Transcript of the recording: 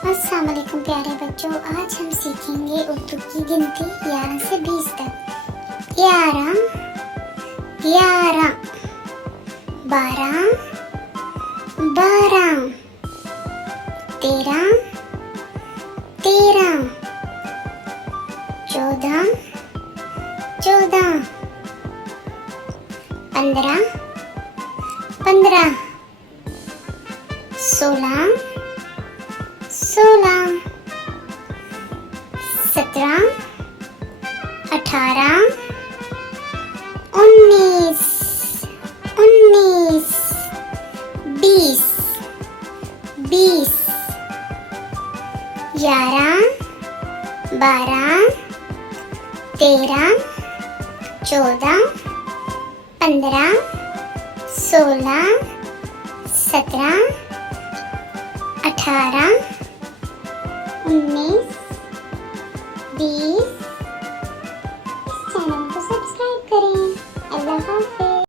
अस्सलाम वालेकुम प्यारे बच्चों, आज हम सीखेंगे उर्दू की गिनती 11 से 20 तक। 11 11, 12 12, 13 13, 14 14, 15 15, 16 16, 17 18, 19 19, 20 20, 11 12 13 14 15 16 17 18 19 20